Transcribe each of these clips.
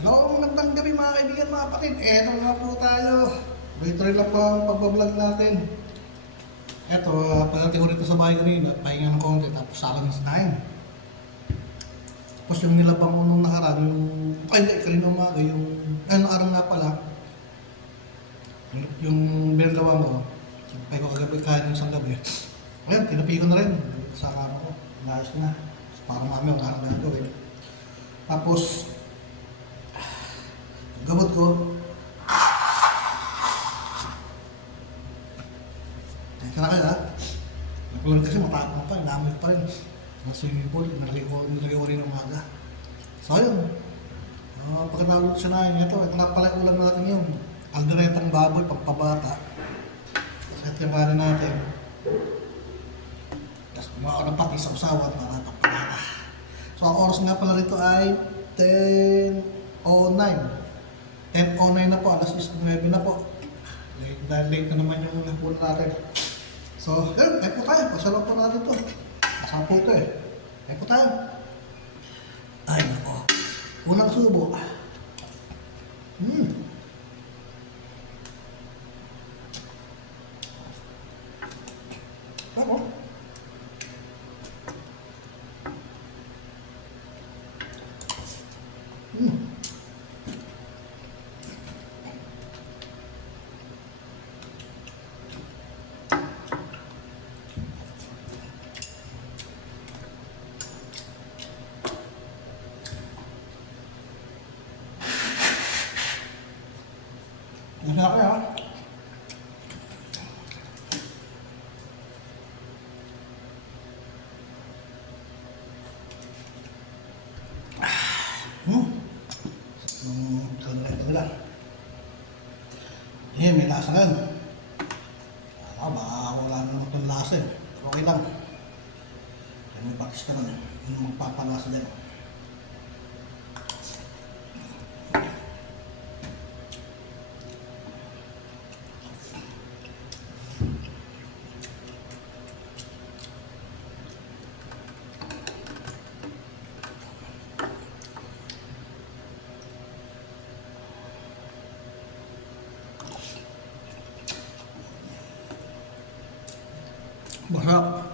Hello, magandang gabi mga kaibigan, mga kapatid. Eto nga po tayo. Tuloy-tuloy lang po ang pagbablog natin. Eto, pagdating ko rito sa bahay kanina, pahinga ng konti, tapos sala ng sinain. Tapos yung nilabang ko nung nakaraan, hindi, kanina umaga, nung araw nga pala, yung binagawa ko, sampay ko kagabi kahit yung isang gabi. Ngayon, tinapi ko na rin sa kama ko. Naayos ko na. Para mamaya wala nang gagawin. Tapos, gamot ko. Teka na kayo ha. Nakulang kasi matapang pa, namit pa rin. Ang swimming pool, nilagay ko rin umaga. So ayun. Pagkatapos siya na yun, ito na pala ulam natin yung alderetang baboy, pagpabata. Set yung kanin natin. Tapos kumawa ng pati sa usawan para pagpabata. So ang oras nga pala rito ay 10:09. 10:09 na po, alas 9 na po. Late na naman yung napuna natin. So, yun, po tayo. Pasalap po natin to. Masama po ito eh. Po tayo. Ay, nako. Unang subo. Ako. Masarap kaya. Kalala. May lasa yan. Baka wala na naman itong lasa eh. Pero okay lang. Kaya may patis ka naman. Yung magpapalasa dyan. Masarap.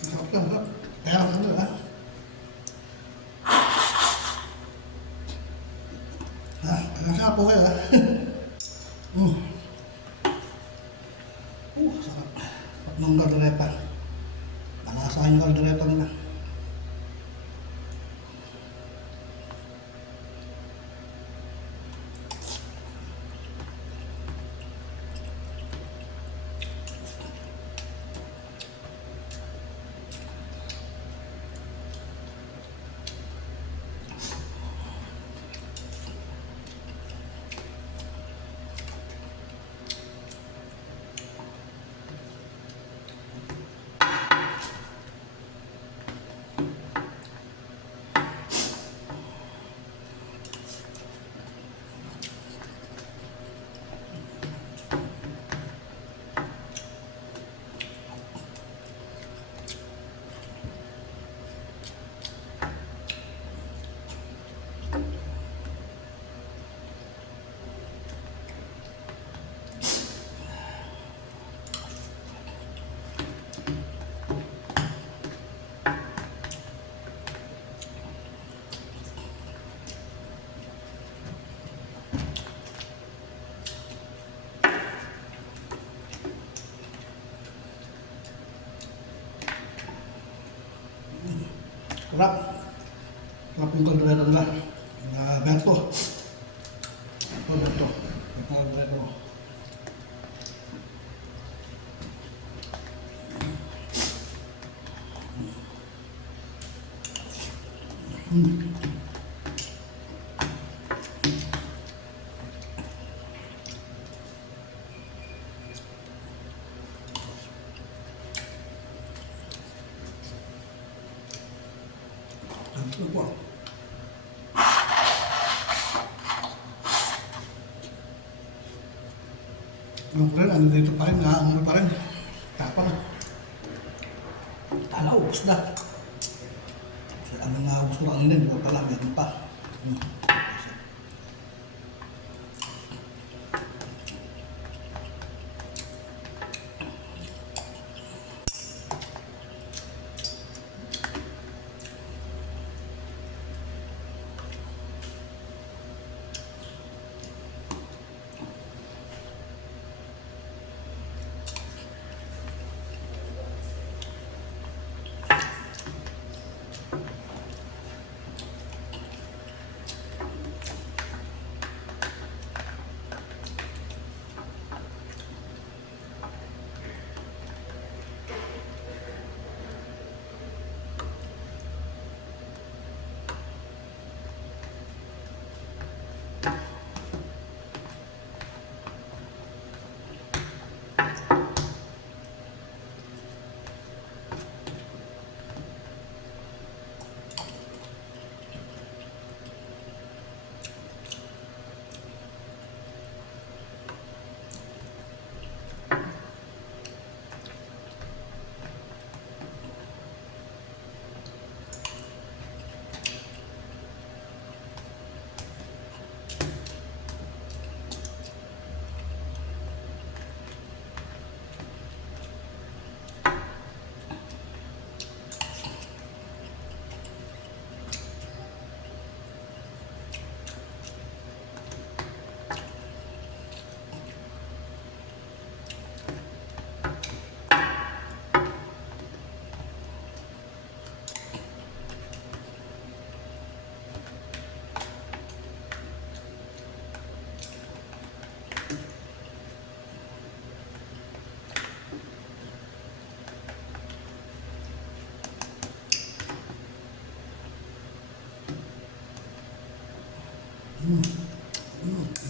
Masarap. Kaya lang ano ha. Masarap po kayo ha. Sarap. Sarap ng kaldereta. Malasahan yung kaldereta nila. Sarap. Sarap yung kaldereta nila. Berto. Ito, Berto. Ito, Berto. Hmm. Ito po. Yung rin, ano dito pa rin, ano pa rin. Tapang. Kala, ubos na. Kasi ano nga, ubos ko lang yun, di ba pala, meron pa. Hmm.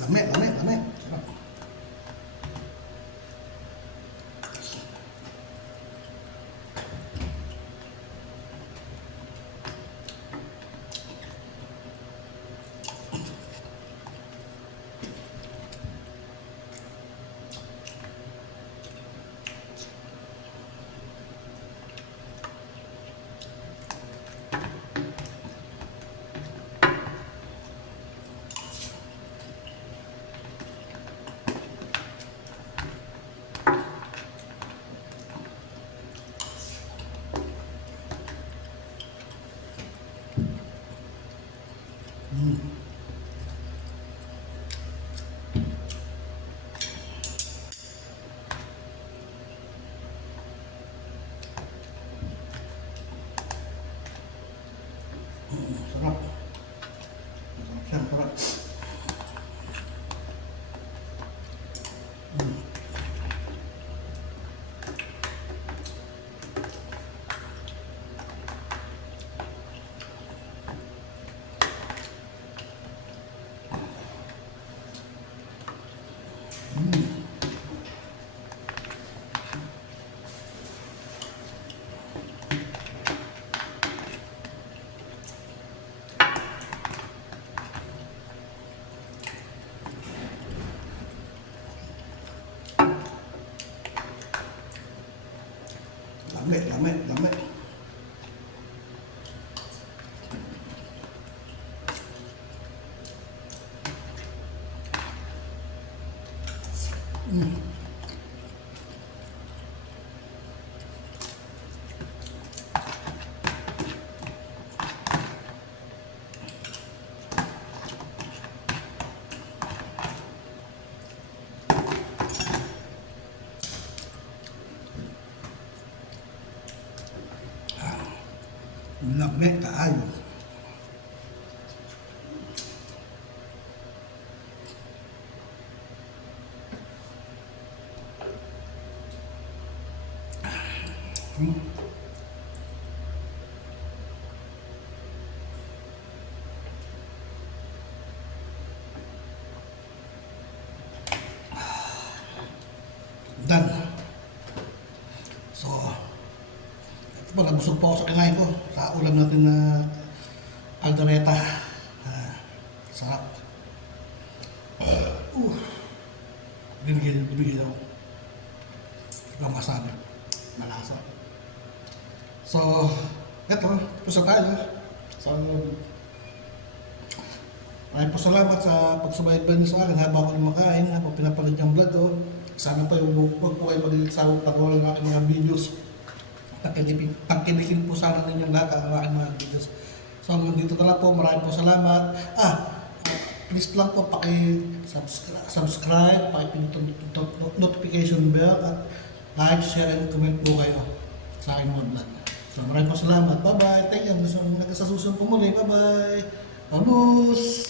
Lami, lami, lami. Sarap. Sarap. Sarap, sarap. Lami, lami, lami. Lami kaayo. Done. So, ito po, nabusog po ako sa kinain ko. Sa ulam natin na aldereta. Sarap. Binigyan ako. Lang masabi. Malasa. So, eto, tapos na tayo. So, maraming po salamat sa pagsubaybay niyo sa akin habang ako lumakain, habang pinapanood yung vlog ko. Sana po yung huwag po kayo mag-iligsaw pag-wala ng aking mga videos. Pagkinikin po sana ninyong lahat ang aking mga videos. So, hanggang dito na lang po. Maraming po salamat. Please lang po paki-subscribe, paki-pindutin notification bell at like, share, and comment po kayo sa aking mga vlog. So maraming po salamat. Bye-bye. Thank you. Hanggang sa susunod po muli. Bye-bye. Babus!